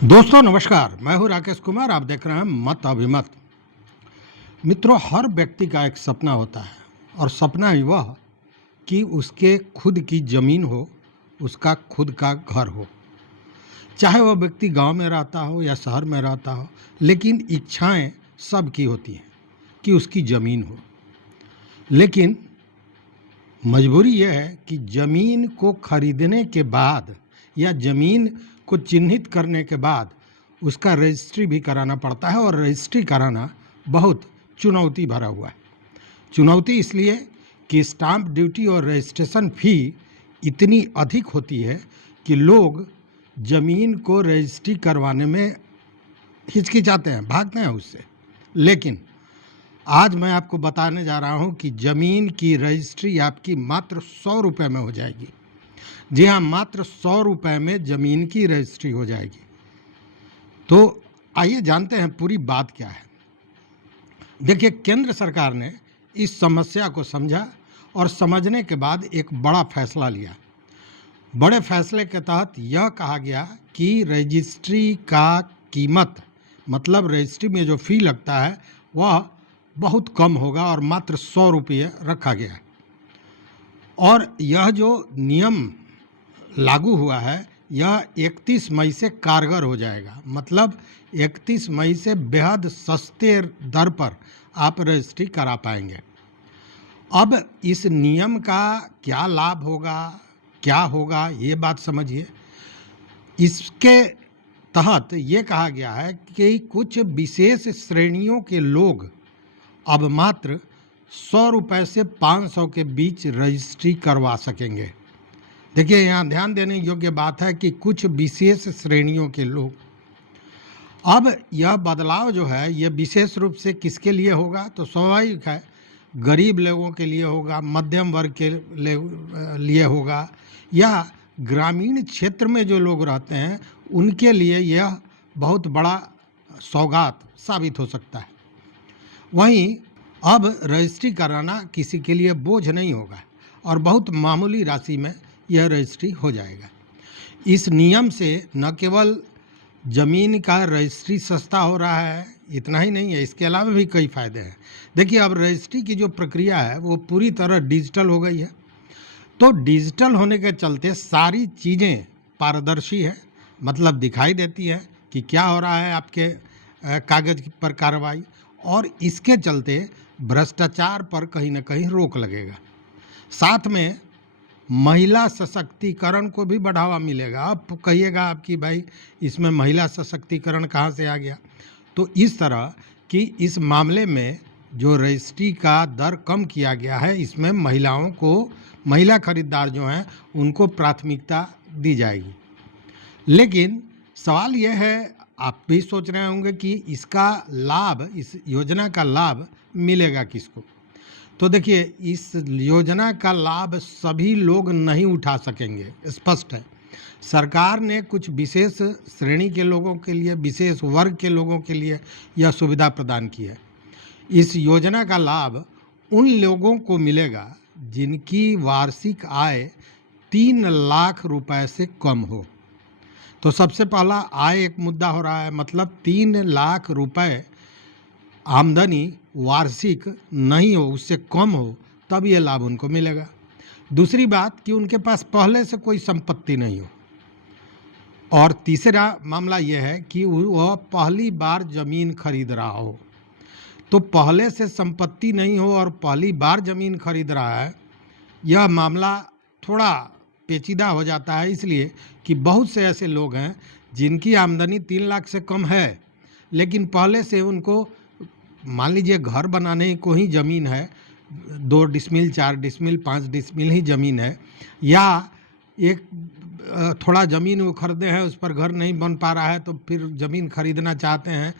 दोस्तों नमस्कार, मैं हूं राकेश कुमार। आप देख रहे हैं मत अभिमत। मित्रों, हर व्यक्ति का एक सपना होता है और सपना ही वह कि उसके खुद की ज़मीन हो, उसका खुद का घर हो। चाहे वह व्यक्ति गांव में रहता हो या शहर में रहता हो, लेकिन इच्छाएं सबकी होती हैं कि उसकी ज़मीन हो। लेकिन मजबूरी यह है कि ज़मीन को खरीदने के बाद या ज़मीन को चिन्हित करने के बाद उसका रजिस्ट्री भी कराना पड़ता है और रजिस्ट्री कराना बहुत चुनौती भरा हुआ है। चुनौती इसलिए कि स्टाम्प ड्यूटी और रजिस्ट्रेशन फ़ी इतनी अधिक होती है कि लोग ज़मीन को रजिस्ट्री करवाने में हिचकिचाते हैं, भागते हैं उससे। लेकिन आज मैं आपको बताने जा रहा हूं कि ज़मीन की रजिस्ट्री आपकी मात्र 100 रुपये में हो जाएगी। जी हाँ, मात्र 100 रुपये में ज़मीन की रजिस्ट्री हो जाएगी। तो आइए जानते हैं पूरी बात क्या है। देखिए, केंद्र सरकार ने इस समस्या को समझा और समझने के बाद एक बड़ा फैसला लिया। बड़े फैसले के तहत यह कहा गया कि रजिस्ट्री का कीमत, मतलब रजिस्ट्री में जो फ़ी लगता है वह बहुत कम होगा और मात्र 100 रुपये रखा गया। और यह जो नियम लागू हुआ है यह 31 मई से कारगर हो जाएगा। मतलब 31 मई से बेहद सस्ते दर पर आप रजिस्ट्री करा पाएंगे। अब इस नियम का क्या लाभ होगा, क्या होगा, ये बात समझिए। इसके तहत ये कहा गया है कि कुछ विशेष श्रेणियों के लोग अब मात्र 100 रुपये से 500 के बीच रजिस्ट्री करवा सकेंगे। देखिए, यहाँ ध्यान देने योग्य बात है कि कुछ विशेष श्रेणियों के लोग। अब यह बदलाव जो है ये विशेष रूप से किसके लिए होगा? तो स्वाभाविक है, गरीब लोगों के लिए होगा, मध्यम वर्ग के लिए होगा, या ग्रामीण क्षेत्र में जो लोग रहते हैं उनके लिए यह बहुत बड़ा सौगात साबित हो सकता है। वहीं अब रजिस्ट्री कराना किसी के लिए बोझ नहीं होगा और बहुत मामूली राशि में यह रजिस्ट्री हो जाएगा। इस नियम से न केवल ज़मीन का रजिस्ट्री सस्ता हो रहा है, इतना ही नहीं है, इसके अलावा भी कई फ़ायदे हैं। देखिए, अब रजिस्ट्री की जो प्रक्रिया है वो पूरी तरह डिजिटल हो गई है। तो डिजिटल होने के चलते सारी चीज़ें पारदर्शी है, मतलब दिखाई देती है कि क्या हो रहा है आपके कागज़ पर कार्रवाई, और इसके चलते भ्रष्टाचार पर कहीं ना कहीं रोक लगेगा। साथ में महिला सशक्तिकरण को भी बढ़ावा मिलेगा। आप कहिएगा आपकी भाई इसमें महिला सशक्तिकरण कहाँ से आ गया? तो इस तरह कि इस मामले में जो रजिस्ट्री का दर कम किया गया है, इसमें महिलाओं को, महिला खरीदार जो हैं उनको प्राथमिकता दी जाएगी। लेकिन सवाल यह है, आप भी सोच रहे होंगे कि इसका लाभ, इस योजना का लाभ मिलेगा किसको? तो देखिए, इस योजना का लाभ सभी लोग नहीं उठा सकेंगे, स्पष्ट है। सरकार ने कुछ विशेष श्रेणी के लोगों के लिए, विशेष वर्ग के लोगों के लिए यह सुविधा प्रदान की है। इस योजना का लाभ उन लोगों को मिलेगा जिनकी वार्षिक आय 3 लाख रुपए से कम हो। तो सबसे पहला आय एक मुद्दा हो रहा है, मतलब 3 लाख रुपए आमदनी वार्षिक नहीं हो, उससे कम हो, तब ये लाभ उनको मिलेगा। दूसरी बात कि उनके पास पहले से कोई संपत्ति नहीं हो। और तीसरा मामला यह है कि वह पहली बार ज़मीन खरीद रहा हो। तो पहले से संपत्ति नहीं हो और पहली बार ज़मीन खरीद रहा है, यह मामला थोड़ा पेचीदा हो जाता है, इसलिए कि बहुत से ऐसे लोग हैं जिनकी आमदनी 3 लाख से कम है, लेकिन पहले से उनको, मान लीजिए घर बनाने को ही ज़मीन है, 2 डिसमिल, 4 डिसमिल, 5 डिसमिल ही ज़मीन है, या एक थोड़ा ज़मीन वो खरीदे हैं, उस पर घर नहीं बन पा रहा है तो फिर ज़मीन खरीदना चाहते हैं,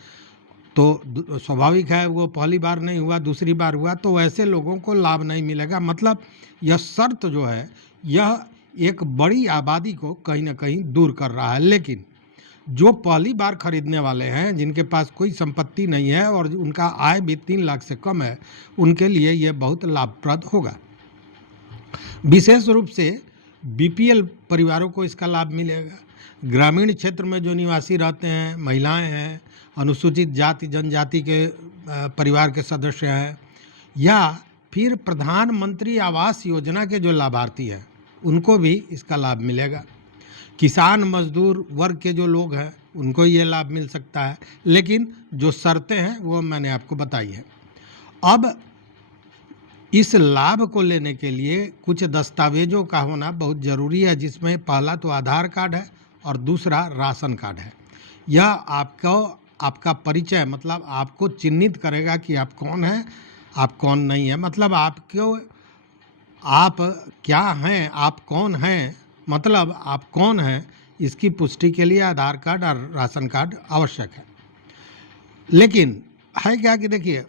तो स्वाभाविक है वो पहली बार नहीं हुआ, दूसरी बार हुआ, तो ऐसे लोगों को लाभ नहीं मिलेगा। मतलब यह शर्त जो है यह एक बड़ी आबादी को कहीं ना कहीं दूर कर रहा है। लेकिन जो पहली बार खरीदने वाले हैं, जिनके पास कोई संपत्ति नहीं है और उनका आय भी 3 लाख से कम है, उनके लिए यह बहुत लाभप्रद होगा। विशेष रूप से बीपीएल परिवारों को इसका लाभ मिलेगा। ग्रामीण क्षेत्र में जो निवासी रहते हैं, महिलाएं हैं, अनुसूचित जाति जनजाति के परिवार के सदस्य हैं, या फिर प्रधानमंत्री आवास योजना के जो लाभार्थी हैं, उनको भी इसका लाभ मिलेगा। किसान मजदूर वर्ग के जो लोग हैं उनको ये लाभ मिल सकता है, लेकिन जो शर्तें हैं वो मैंने आपको बताई है। अब इस लाभ को लेने के लिए कुछ दस्तावेजों का होना बहुत ज़रूरी है, जिसमें पहला तो आधार कार्ड है और दूसरा राशन कार्ड है। यह आपका परिचय, मतलब आपको चिन्हित करेगा कि आप कौन हैं, आप कौन नहीं है। मतलब आप क्या हैं, आप कौन हैं, मतलब आप कौन हैं, इसकी पुष्टि के लिए आधार कार्ड और राशन कार्ड आवश्यक है। लेकिन है क्या कि देखिए,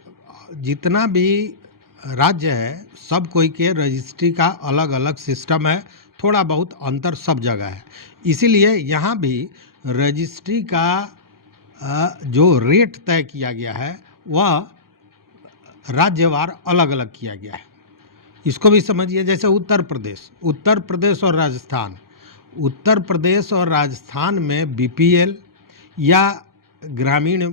जितना भी राज्य है सब कोई के रजिस्ट्री का अलग अलग सिस्टम है, थोड़ा बहुत अंतर सब जगह है। इसीलिए यहाँ भी रजिस्ट्री का जो रेट तय किया गया है वह राज्यवार अलग अलग किया गया है। इसको भी समझिए। जैसे उत्तर प्रदेश और राजस्थान, उत्तर प्रदेश और राजस्थान में बीपीएल या ग्रामीण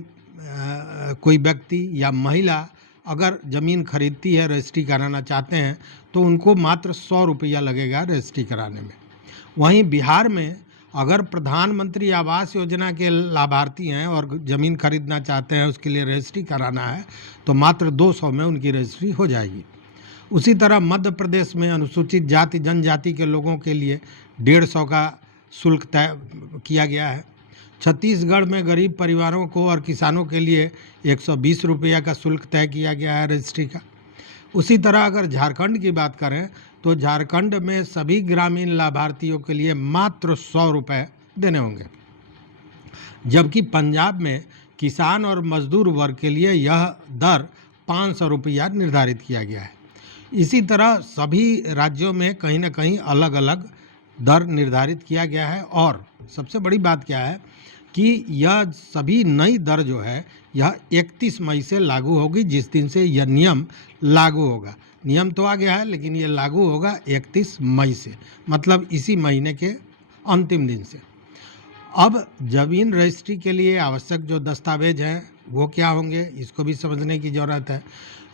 कोई व्यक्ति या महिला अगर ज़मीन खरीदती है, रजिस्ट्री कराना चाहते हैं, तो उनको मात्र 100 रुपया लगेगा रजिस्ट्री कराने में। वहीं बिहार में अगर प्रधानमंत्री आवास योजना के लाभार्थी हैं और ज़मीन खरीदना चाहते हैं, उसके लिए रजिस्ट्री कराना है, तो मात्र 200 में उनकी रजिस्ट्री हो जाएगी। उसी तरह मध्य प्रदेश में अनुसूचित जाति जनजाति के लोगों के लिए 150 का शुल्क तय किया गया है। छत्तीसगढ़ में गरीब परिवारों को और किसानों के लिए 120 रुपया का शुल्क तय किया गया है रजिस्ट्री का। उसी तरह अगर झारखंड की बात करें तो झारखंड में सभी ग्रामीण लाभार्थियों के लिए मात्र 100 रुपये देने होंगे, जबकि पंजाब में किसान और मजदूर वर्ग के लिए यह दर 500 रुपया निर्धारित किया गया है। इसी तरह सभी राज्यों में कहीं ना कहीं अलग अलग दर निर्धारित किया गया है। और सबसे बड़ी बात क्या है कि यह सभी नई दर जो है यह 31 मई से लागू होगी, जिस दिन से यह नियम लागू होगा। नियम तो आ गया है लेकिन ये लागू होगा 31 मई से, मतलब इसी महीने के अंतिम दिन से। अब ज़मीन रजिस्ट्री के लिए आवश्यक जो दस्तावेज हैं वो क्या होंगे, इसको भी समझने की ज़रूरत है।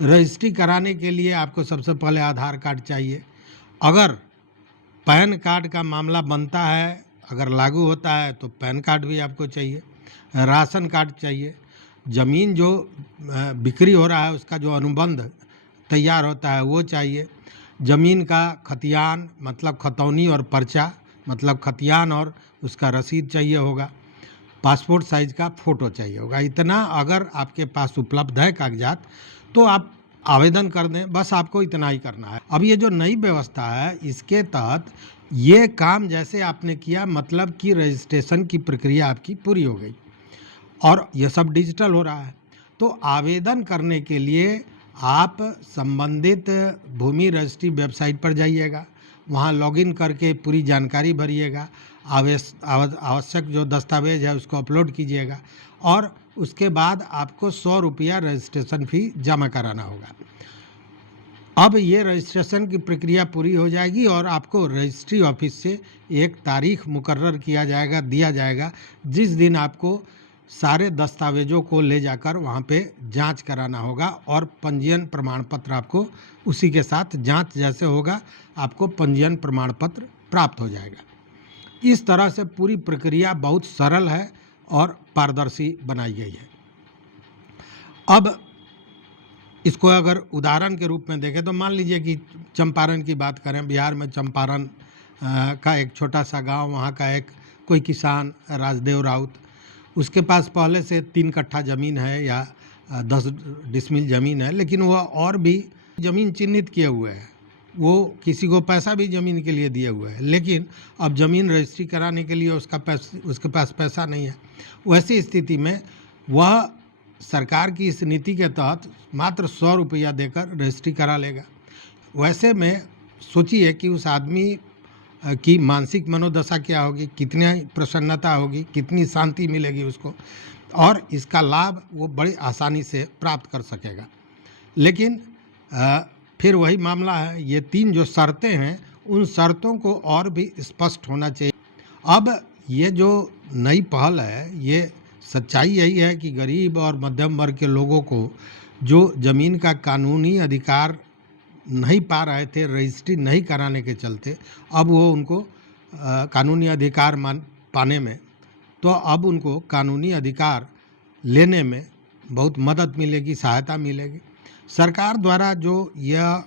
रजिस्ट्री कराने के लिए आपको सबसे पहले आधार कार्ड चाहिए। अगर पैन कार्ड का मामला बनता है, अगर लागू होता है, तो पैन कार्ड भी आपको चाहिए। राशन कार्ड चाहिए। ज़मीन जो बिक्री हो रहा है उसका जो अनुबंध तैयार होता है वो चाहिए। ज़मीन का खतियान, मतलब खतौनी और पर्चा, मतलब खतियान और उसका रसीद चाहिए होगा। पासपोर्ट साइज का फ़ोटो चाहिए होगा। इतना अगर आपके पास उपलब्ध है कागजात तो आप आवेदन कर दें, बस आपको इतना ही करना है। अब ये जो नई व्यवस्था है इसके तहत ये काम जैसे आपने किया, मतलब कि रजिस्ट्रेशन की प्रक्रिया आपकी पूरी हो गई और ये सब डिजिटल हो रहा है। तो आवेदन करने के लिए आप संबंधित भूमि रजिस्ट्री वेबसाइट पर जाइएगा, वहाँ लॉगिन करके पूरी जानकारी भरिएगा, आवश्यक जो दस्तावेज है उसको अपलोड कीजिएगा और उसके बाद आपको 100 रुपया रजिस्ट्रेशन फ़ी जमा कराना होगा। अब ये रजिस्ट्रेशन की प्रक्रिया पूरी हो जाएगी और आपको रजिस्ट्री ऑफिस से एक तारीख मुकर्रर दिया जाएगा जिस दिन आपको सारे दस्तावेजों को ले जाकर वहाँ पे जांच कराना होगा और पंजीयन प्रमाण पत्र आपको उसी के साथ, जांच जैसे होगा आपको पंजीयन प्रमाण पत्र प्राप्त हो जाएगा। इस तरह से पूरी प्रक्रिया बहुत सरल है और पारदर्शी बनाई गई है। अब इसको अगर उदाहरण के रूप में देखें तो मान लीजिए कि चंपारण की बात करें। बिहार में चंपारण का एक छोटा सा गांव, वहाँ का एक कोई किसान राजदेव राउत, उसके पास पहले से 3 कट्ठा ज़मीन है या 10 डिसमिल ज़मीन है, लेकिन वह और भी ज़मीन चिन्हित किए हुए है। वो किसी को पैसा भी ज़मीन के लिए दिए हुए है, लेकिन अब ज़मीन रजिस्ट्री कराने के लिए उसके पास पैसा नहीं है। वैसी स्थिति में वह सरकार की इस नीति के तहत मात्र 100 रुपया देकर रजिस्ट्री करा लेगा। वैसे में सोचिए कि उस आदमी की मानसिक मनोदशा क्या होगी, कितनी प्रसन्नता होगी, कितनी शांति मिलेगी उसको, और इसका लाभ वो बड़ी आसानी से प्राप्त कर सकेगा। लेकिन फिर वही मामला है, ये 3 जो शर्तें हैं उन शर्तों को और भी स्पष्ट होना चाहिए। अब ये जो नई पहल है, ये सच्चाई यही है कि गरीब और मध्यम वर्ग के लोगों को जो ज़मीन का कानूनी अधिकार नहीं पा रहे थे रजिस्ट्री नहीं कराने के चलते, अब वो उनको कानूनी अधिकार पाने में, तो अब उनको कानूनी अधिकार लेने में बहुत मदद मिलेगी, सहायता मिलेगी। सरकार द्वारा जो यह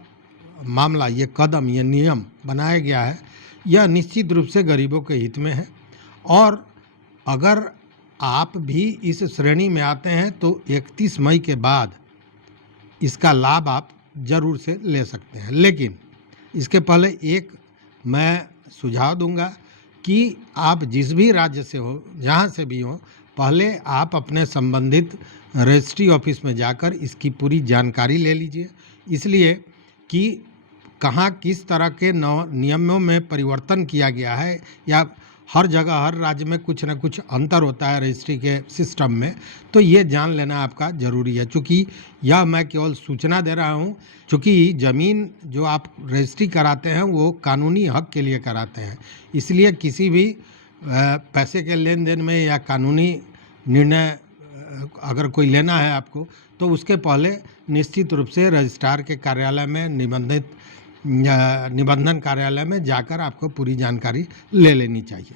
मामला, ये कदम, ये नियम बनाया गया है, यह निश्चित रूप से गरीबों के हित में है। और अगर आप भी इस श्रेणी में आते हैं तो 31 मई के बाद इसका लाभ आप ज़रूर से ले सकते हैं। लेकिन इसके पहले एक मैं सुझाव दूंगा कि आप जिस भी राज्य से हो, जहाँ से भी हो, पहले आप अपने संबंधित रजिस्ट्री ऑफिस में जाकर इसकी पूरी जानकारी ले लीजिए, इसलिए कि कहाँ किस तरह के नियमों में परिवर्तन किया गया है, या हर जगह हर राज्य में कुछ न कुछ अंतर होता है रजिस्ट्री के सिस्टम में, तो ये जान लेना आपका ज़रूरी है। चूँकि यह मैं केवल सूचना दे रहा हूँ, चूँकि ज़मीन जो आप रजिस्ट्री कराते हैं वो कानूनी हक के लिए कराते हैं, इसलिए किसी भी पैसे के लेन देन में या कानूनी निर्णय अगर कोई लेना है आपको, तो उसके पहले निश्चित रूप से रजिस्ट्रार के कार्यालय में निबंधन कार्यालय में जाकर आपको पूरी जानकारी ले लेनी चाहिए।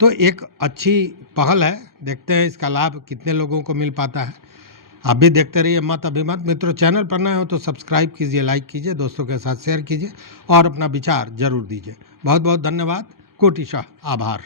तो एक अच्छी पहल है, देखते हैं इसका लाभ कितने लोगों को मिल पाता है। आप भी देखते रहिए मत अभिमत। मित्रों, चैनल पर नए हो तो सब्सक्राइब कीजिए, लाइक कीजिए, दोस्तों के साथ शेयर कीजिए और अपना विचार जरूर दीजिए। बहुत बहुत धन्यवाद, कोटिशः आभार।